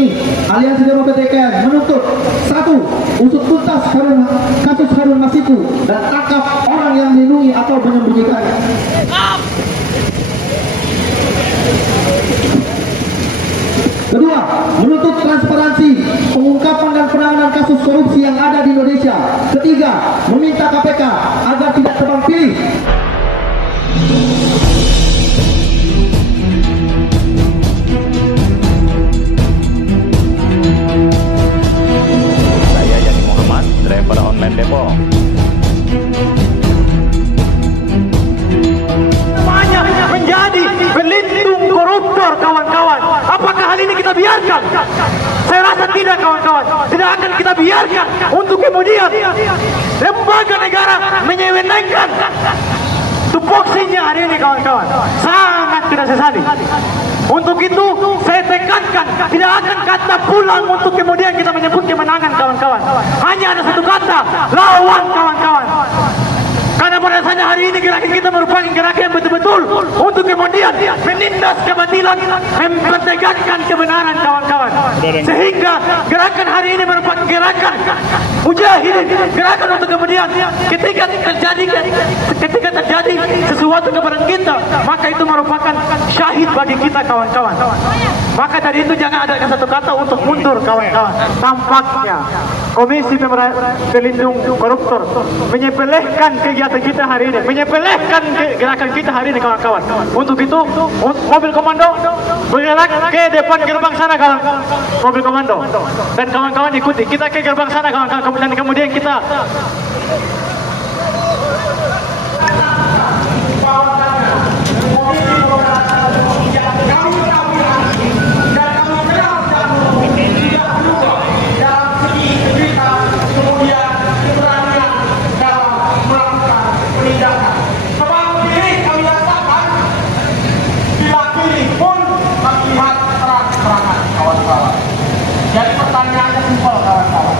kami Aliansi Demokrat menuntut: 1. Usut tuntas kasus Harun Masiku dan tangkap orang yang melindungi atau menyembunyikannya. Kedua, menuntut transparansi pengungkapan dan penanganan kasus korupsi yang ada di Indonesia. Ketiga, meminta KPK agar tidak tebang pilih. Saya Yani Muhammad, driver online Depok. Semuanya menjadi pelindung koruptor, kawan-kawan. Apakah hal ini kita biarkan? Saya rasa tidak, kawan-kawan. Tidak akan kita biarkan untuk kemudian lembaga negara menyewenangkan tupoksinya hari ini, kawan-kawan. Sangat tidak sesali. Untuk itu saya tekankan, tidak akan kata pulang untuk kemudian kita menyebut kemenangan, kawan-kawan. Hanya ada satu kata: lawan, kawan-kawan. Karena pada dasarnya hari ini gerakan kita merupakan gerakan yang betul-betul untuk kemudian menindas kebatilan, mempertegakkan kebenaran, kawan-kawan. Sehingga gerakan hari ini merupakan gerakan mujahidin, gerakan untuk kemudian ketika terjadi sesuatu kepada kita, maka itu merupakan syahid bagi kita, kawan-kawan. Maka dari itu jangan ada satu kata untuk mundur, kawan-kawan. Tampaknya Komisi Pelindung Koruptor menyepelekan kegiatan kita hari ini, menyepelekan gerakan kita hari ini, kawan-kawan. Untuk itu mobil komando bergerak ke depan gerbang sana, kawan-kawan. Mobil komando dan kawan-kawan ikuti kita ke gerbang sana, kawan-kawan. Dan kemudian kita jadi pertanyaannya simpel, kawan-kawan.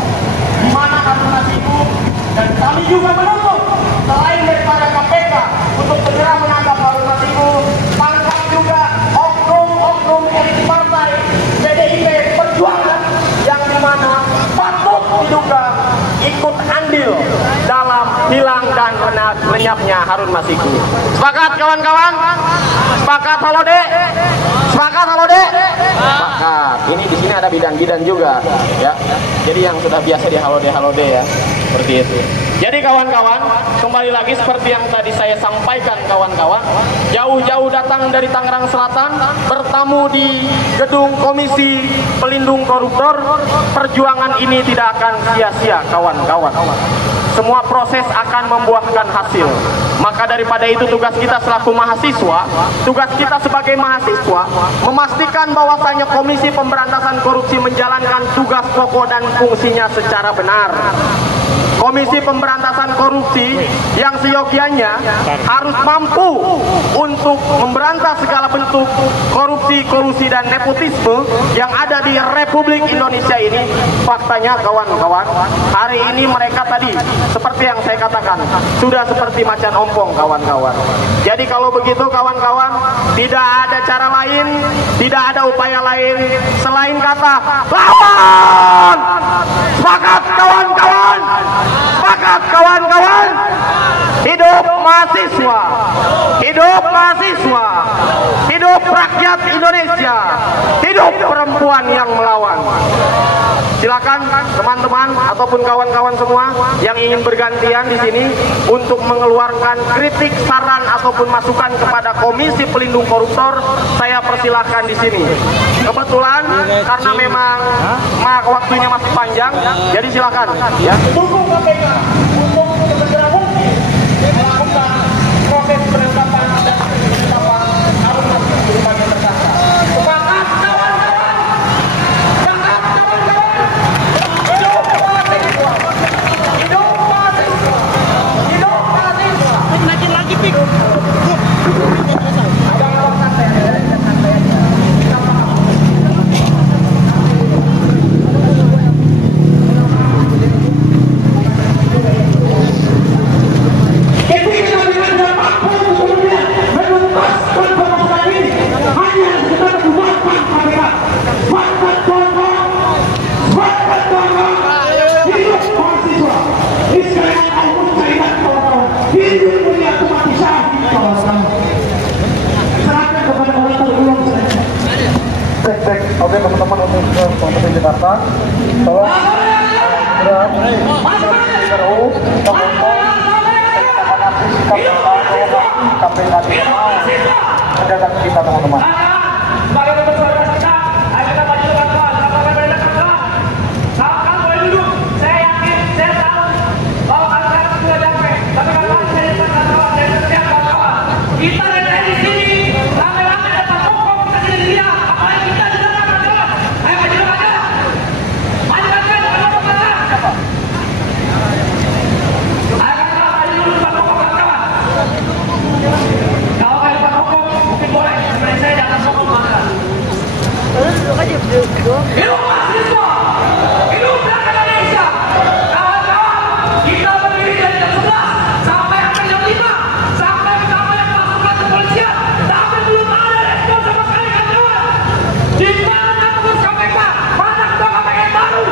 Di mana Harun Masiku? Dan kami juga menuntut selain daripada KPK untuk segera menangkap Harun Masiku, tangkap juga oknum-oknum elit partai PDIP Perjuangan yang dimana patut diduga ikut andil dalam hilang dan lenyapnya Harun Masiku. Sepakat, kawan-kawan? Sepakat, halo dek? Sepakat, halo dek? Sepakat. Ini di sini ada bidan-bidan juga, ya. Jadi yang sudah biasa di halo deh ya, seperti itu. Jadi kawan-kawan, kembali lagi seperti yang tadi saya sampaikan, kawan-kawan, jauh-jauh datang dari Tangerang Selatan, bertamu di gedung Komisi Pelindung Koruptor. Perjuangan ini tidak akan sia-sia, kawan-kawan. Semua proses akan membuahkan hasil. Maka daripada itu tugas kita selaku mahasiswa, tugas kita sebagai mahasiswa memastikan bahwasanya Komisi Pemberantasan Korupsi menjalankan tugas pokok dan fungsinya secara benar. Komisi Pemberantasan Korupsi yang seyogianya harus mampu untuk memberantas segala bentuk korupsi, kolusi, dan nepotisme yang ada di Republik Indonesia ini. Faktanya, kawan-kawan, hari ini mereka tadi, seperti yang saya katakan, sudah seperti macan ompong, kawan-kawan. Jadi kalau begitu, kawan-kawan, tidak ada cara lain, tidak ada upaya lain selain kata lawan. Sepakat, kawan-kawan? Sepakat, kawan-kawan? Hidup mahasiswa, hidup mahasiswa, hidup rakyat Indonesia, hidup perempuan yang melawan. Silakan teman-teman ataupun kawan-kawan semua yang ingin bergantian di sini untuk mengeluarkan kritik, saran ataupun masukan kepada Komisi Pelindung Koruptor, saya persilahkan di sini. Kebetulan karena memang waktunya masih panjang, jadi silakan. Ya. Dukung KPK untuk segera mungkin melakukan proses penangkapan dan penetapan Harun Masiku sebagai tersangka. Sepakat, kawan-kawan? Sepakat, kawan-kawan? Hidup mahasiswa! Hidup mahasiswa! Hidup mahasiswa! Makin lagi pik. Abang-abang santai aja, santai aja. Kita paham. Kita Oke teman-teman untuk Kabupaten Jakarta, tolong menjaga kita teman-teman. Kita dari di sini rame-rame dapat pokok kita jadi lihat apalagi kita di dalam kawan. Ayo maju aja. Maju siapa? Ayo maju dulu dapat pokok kawan. Kalau kayak dapat pokok mungkin boleh, sebenarnya saya dapat pokok mana? Hidup mahasiswa, hidup rakyat Indonesia. Kawan-kawan, kita berdiri dari jam 11 sampai hampir jam 5. Tapi belum ada respon sama sekali kawan-kawan. Di mana pengurus KPK? Mana ketua KPK yang baru?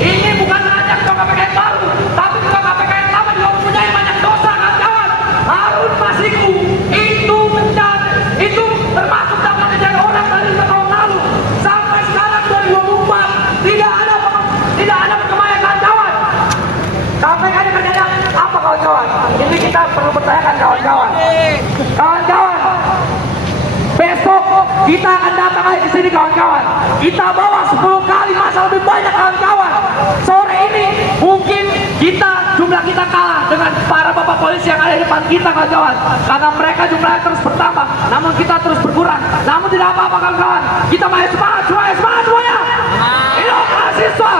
Ini bukan hanya ketua KPK yang baru, tapi ketua KPK yang lama juga mempunyai banyak dosa kawan-kawan. Harun Masiku itu termasuk dapat menjadi orang dari 5 tahun lalu sampai sekarang 2024 tidak ada perkembangan kawan-kawan. KPK ini kerjanya apa kawan-kawan? Ini kita perlu bertanyakan kawan-kawan. Kawan-kawan, besok kita akan datang lagi ke sini kawan-kawan. Kita bawa 10 kali masa lebih banyak kawan-kawan. Sore ini mungkin jumlah kita kalah dengan para bapak polisi yang ada di depan kita kawan-kawan. Karena mereka jumlahnya terus bertambah, namun kita terus berkurang. Namun tidak apa-apa kawan-kawan. Kita masih semangat semuanya. Hidup mahasiswa.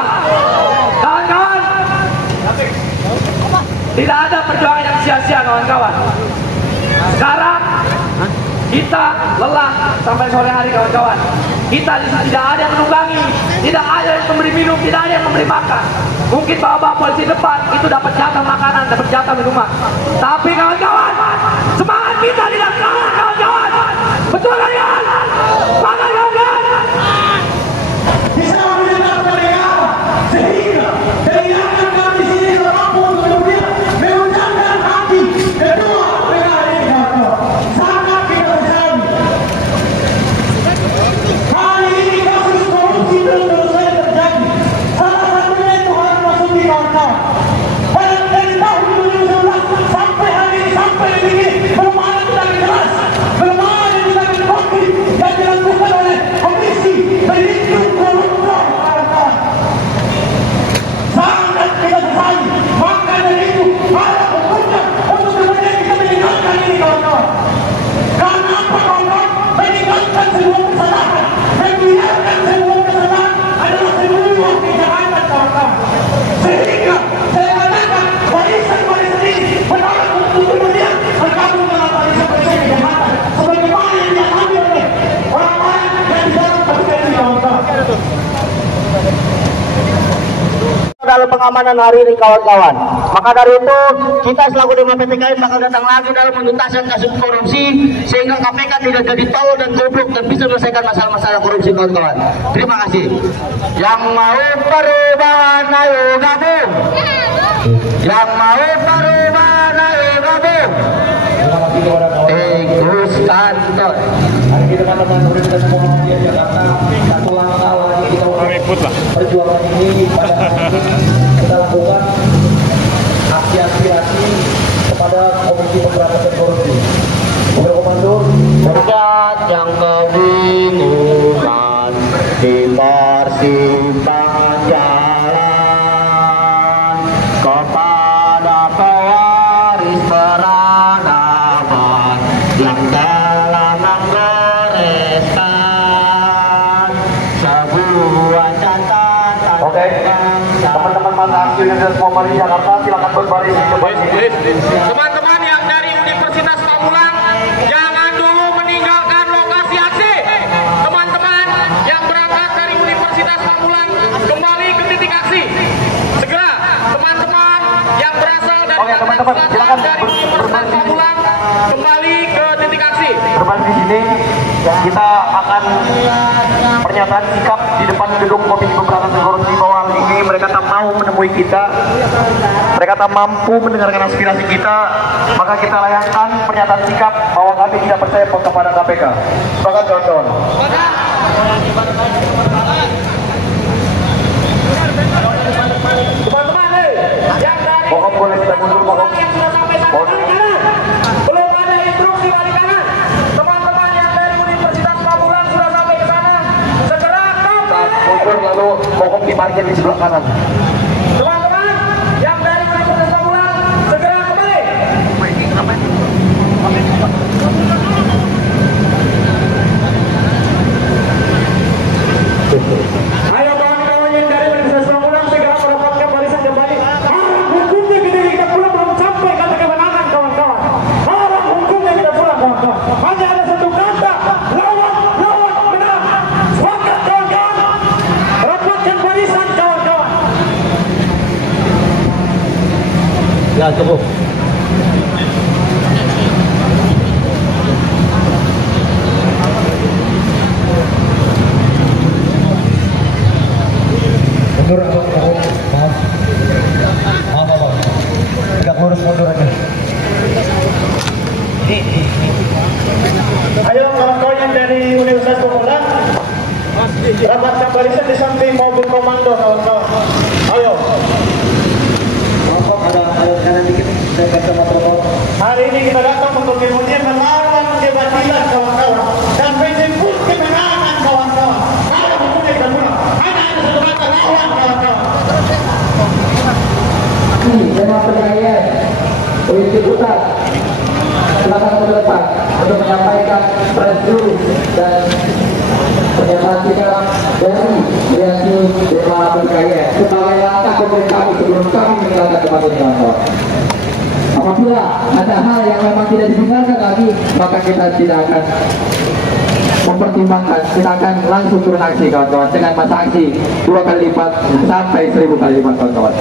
Kawan-kawan, tidak ada perjuangan yang sia-sia kawan-kawan. Sekarang kita lelah sampai sore hari kawan-kawan. Kita tidak ada yang menunggangi, tidak ada yang memberi minum, tidak ada yang memberi makan. Mungkin bapak polisi depan itu dapat jatah makanan, dapat jatah minuman. Tapi kawan-kawan, semangat kita tidak kalah kawan-kawan. Betul kalian? Semangat kawan-kawan. Bisa mendengar mereka sehingga kehilangan kami sini mampu untuk kemudian mengundangkan hati kedua mereka sangat kita sayang. Kali ini kasus korupsi terus terjadi. Salah satunya itu Harun Masiku kawan-kawan. Dari tahun 2011 sampai hari ini sampai detik ini belum ada tindakan keras, belum ada tindakan konkret yang dilakukan oleh Komisi Pelindung Koruptor kawan-kawan. Sangat kita sesali. Maka dari itu ada hukumnya untuk kemudian kita meninggalkan ini kawan-kawan. Karena apa kawan-kawan? Meninggalkan sebuah kesalahan, membiarkan sebuah kesalahan adalah sebuah kejahatan kawan-kawan. Sehingga saya katakan barisan-barisan ini menolak untuk kemudian bergabung dalam barisan-barisan kejahatan sebagaimana yang dialami oleh orang-orang yang di dalam KPK ini kawan-kawan. Dalam pengamanan hari ini kawan-kawan. Maka dari itu kita selaku Dewan PTKI bakal datang lagi dalam penuntasan kasus korupsi sehingga KPK tidak jadi tol dan goblok dan bisa menyelesaikan masalah-masalah korupsi kawan-kawan. Terima kasih. Yang mau perubahan ayo gabung. Yang mau perubahan ayo gabung. Tegus kantor. Hari ini teman-teman Universitas Muhammadiyah Jakarta satu langkah lagi kita perjuangan ini pada hari ini kita lakukan aksi-aksi kepada Komisi Pemberantasan Korupsi. Mobil Komando Rakyat yang kebingungan di persimpangan jalan kepada pewaris peradaban yang telah menggoreskan sebuah catatan. Oke, teman-teman masa aksi Universitas Muhammadiyah Jakarta silakan berbaris di depan sini. Teman-teman yang dari Universitas Pamulang, jangan dulu meninggalkan lokasi aksi. Teman-teman yang berangkat dari Universitas Pamulang, kembali ke titik aksi. Segera, teman-teman yang berasal dari teman-teman, silakan dari Universitas Pamulang, kembali ke titik aksi. Berbaris di sini kita akan pernyataan sikap di depan gedung Komisi Pemberantasan Korupsi bahwa hari ini mereka tak mau menemui kita, mereka tak mampu mendengarkan aspirasi kita, maka kita layangkan pernyataan sikap bahwa kami tidak percaya kepada KPK. Semangat kawan-kawan. Teman-teman, yang dari Mohon boleh kita mundur, mohon. yang sudah sampai balik kanan. Belum ada instruksi balik kanan. Teman-teman yang dari Universitas Pamulang sudah sampai ke sana. Segera kembali. Mundur lalu mohon diparkir di sebelah kanan. Teman-teman yang dari Universitas Pamulang segera kembali. Ayo kawan-kawan yang dari Universitas Pamulang segera mendapatkan barisan kembali. Arah hukumnya kita pulang belum sampai kata kemenangan kawan-kawan. Arah hukumnya kita pulang kawan-kawan. Hanya ada satu kata, lawan, menang. Sepakat kawan-kawan. Rapatkan barisan kawan-kawan. Ya cukup. Mundur abang, maaf. Maaf abang. Tegak lurus mundur aja. Ayo kawan-kawan yang dari Universitas Pamulang, rapatkan barisan di samping mobil komando kawan-kawan. Ayo. Maaf, ada kanan dikit. Saya kata motor. Hari ini kita datang untuk kemudian melawan kebatilan kawan-kawan dan menjemput kemenangan kawan-kawan. Kalau hukumnya kita pulang, hanya ada satu kata lawan kawan-kawan. Tema penilaian politik putar. Silakan ke depan untuk menyampaikan pressure dan pernyataan sikap dari reaksi tema penilaian sebagai langkah konkret kami sebelum kami meninggalkan tempat ini kawan-kawan. Apabila ada hal yang memang tidak didengarkan lagi, maka kita tidak akan mempertimbangkan, kita akan langsung turun aksi kawan-kawan dengan masa aksi 2 kali lipat sampai 1000 kali lipat kawan-kawan.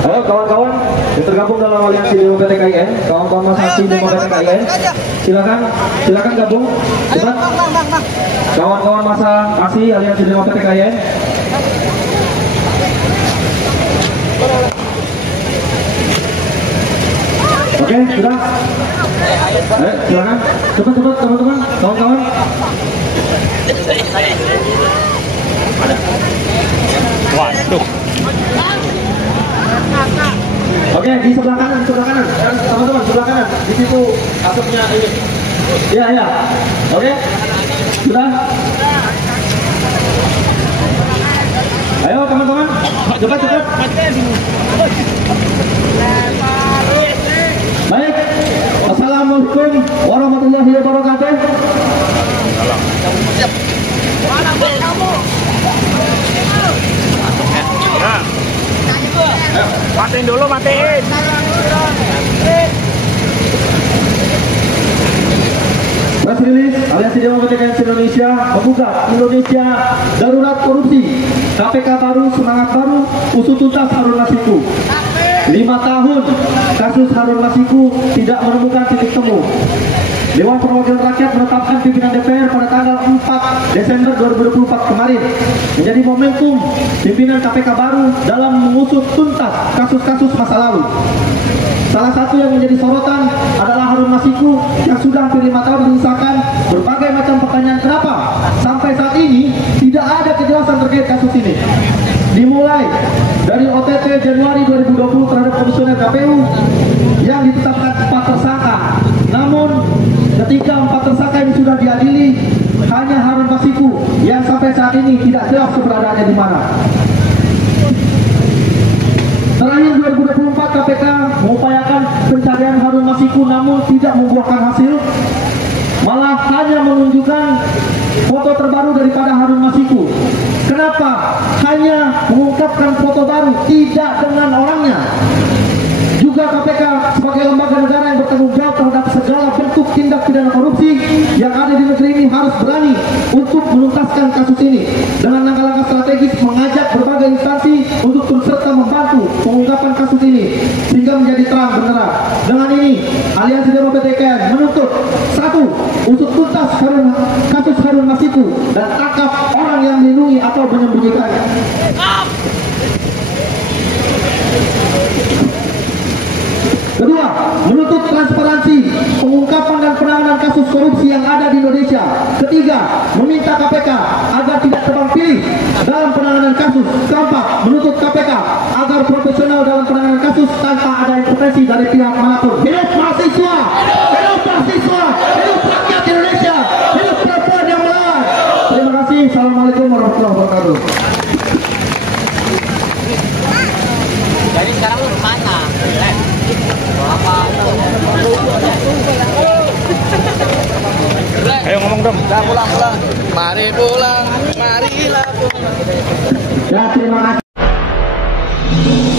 Ayo kawan-kawan yang tergabung dalam aliansi Demo PTKIN, kawan-kawan masa aksi Demo PTKIN, silakan gabung, cepat. Kawan-kawan masa aksi aliansi Demo PTKIN. Oke, sudah. Ayo, silakan, cepat teman-teman, kawan-kawan. Waduh. Oke, di sebelah kanan, teman-teman, sebelah kanan. Di situ asapnya ini. Ya. Oke, sudah. Ayo teman-teman, cepat. Baik. Assalamualaikum warahmatullahi wabarakatuh. Matiin dulu, matiin. Press release Aliansi Demo PTKIN Indonesia membuka Indonesia darurat korupsi. KPK baru, semangat baru, usut tuntas Harun Masiku. 5 tahun kasus Harun Masiku tidak menemukan titik temu. Dewan Perwakilan Rakyat menetapkan pimpinan DPR pada tanggal 4 Desember 2024 kemarin menjadi momentum pimpinan KPK baru dalam mengusut tuntas kasus-kasus masa lalu. Salah satu yang menjadi sorotan adalah Harun Masiku yang sudah hampir 5 tahun menyisakan berbagai macam pertanyaan kenapa sampai saat ini tidak ada kejelasan terkait kasus ini. Dimulai dari OTT Januari 2020 terhadap komisioner KPU yang ditetapkan 4 tersangka. Namun ketika 4 tersangka ini sudah diadili, hanya Harun Masiku yang sampai saat ini tidak jelas keberadaannya di mana. Terakhir 2024 KPK mengupayakan pencarian Harun Masiku namun tidak membuahkan hasil, malah hanya menunjukkan foto terbaru daripada Harun Masiku. Kenapa hanya mengungkapkan foto baru, tidak dengan orangnya? Juga KPK sebagai lembaga negara yang bertanggung jawab terhadap segala bentuk tindak pidana korupsi yang ada di negeri ini harus berani untuk menuntaskan kasus ini dengan langkah-langkah strategis, mengajak berbagai instansi untuk turut serta membantu pengungkapan kasus ini sehingga menjadi terang benderang. Dengan ini, Aliansi Demokrat TKN menuntut: 1. Usut tuntas kasus Harun Masiku dan tangkap orang yang melindungi atau menyembunyikannya. Kedua, menuntut transparansi pengungkapan dan penanganan kasus korupsi yang ada di Indonesia. Ketiga, meminta KPK agar tidak tebang pilih dalam penanganan kasus. Keempat, menuntut KPK agar profesional dalam penanganan kasus tanpa ada intervensi dari pihak manapun. Hidup mahasiswa! Hidup mahasiswa! Hidup rakyat Indonesia! Hidup perempuan yang melawan! Terima kasih. Assalamualaikum warahmatullahi wabarakatuh. Jadi sekarang lu mana? Ayo ngomong dong. Pulang. Mari pulang, marilah pulang. Ya, terima kasih.